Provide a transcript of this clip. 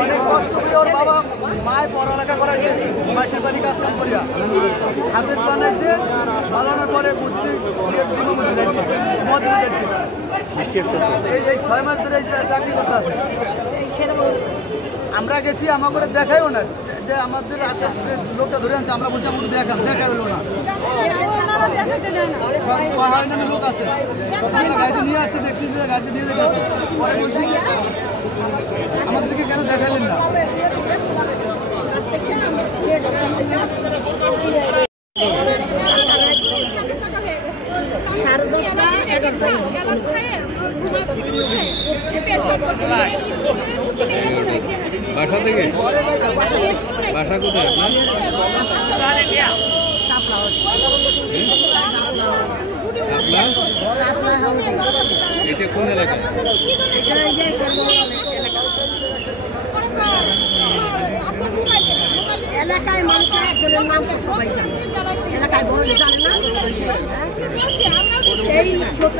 অনেক কষ্ট করে ওর বাবা মায় পড়ালেখা করাইছে, মাসের বাড়ি কাজ কাম করিয়া হাফেজ বানাইছে, বানানোর পরে বুঝলি এই 6 মাস ধরে চাকরি করতে আছে। আমরা গেছি, আমার করে দেখাইও না যে আমাদের আশা লোকটা ধরে আনছে, আমরা বলছি আমাদের দেখা হলো না, লোক আছে গাড়িতে নিয়ে আসছে, দেখছি যে গাড়িতে নিয়ে গেছে, পরে বলছি আমাদেরকে কেন দেখাইলেন না। সাড়ে 10টা 11টা বাসা থেকে বাসা কোথায় এটা কোন এলাকায়? এলাকায় মানুষের একজনের নাম সবাই জানে, এলাকায় বড় জানে না। এই ছোট